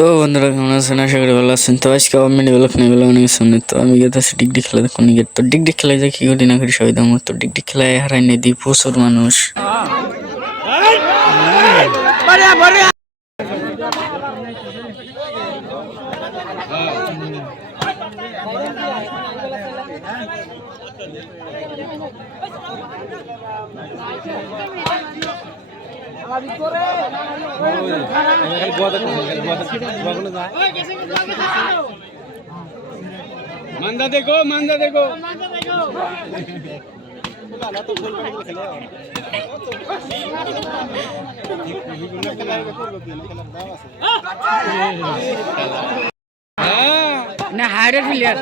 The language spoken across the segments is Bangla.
তো বন্ধুরা কেমন আছেন? আশা করি ভালো আছেন। তো আজকে আবার মিনি ব্লগ নিয়ে গেলাম অনেক সামনে। তো আমি গেতেছি ডিগডি খেলা দেখুন। তো ডিগডি খেলায় যে কি করি না করি সবাই দাম। তো ডিগডি খেলায় হারাই নিয়ে দিই প্রচুর মানুষ। मंदा देखो मंदा देखो না হাইডার প্লেয়ার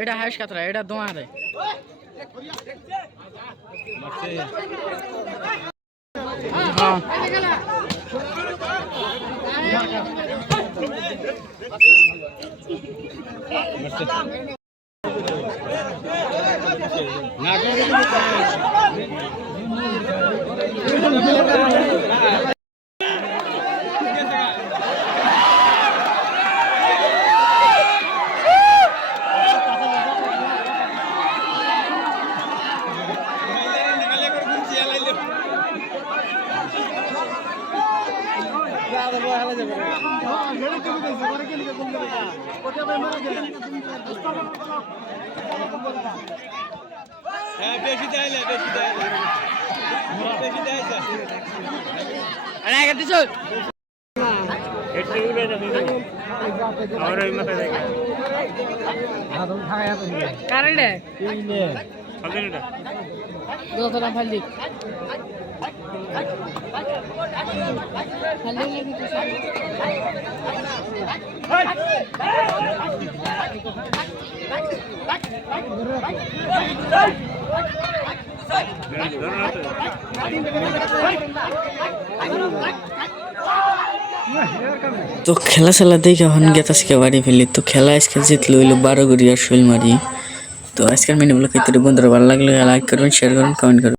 এটা হাইস কাতরা এটা দোয়া রে বেশি দেয় না বেশি দেয় না বেশি দেয় না আরে আগে দিছো কারেন্টে যতটা ফালি তো খেলা খেলা দেখে এখন গেতাসকে বাড়ি ফেলি। তো খেলা আজকে জিতলো হইলো 12 গড়ি আর শৈলমারি। তো আজকের মিনি ব্লগ খেতে বন্ধুরা ভালো লাগলে লাইক করবেন, শেয়ার করবেন, কমেন্ট করবেন।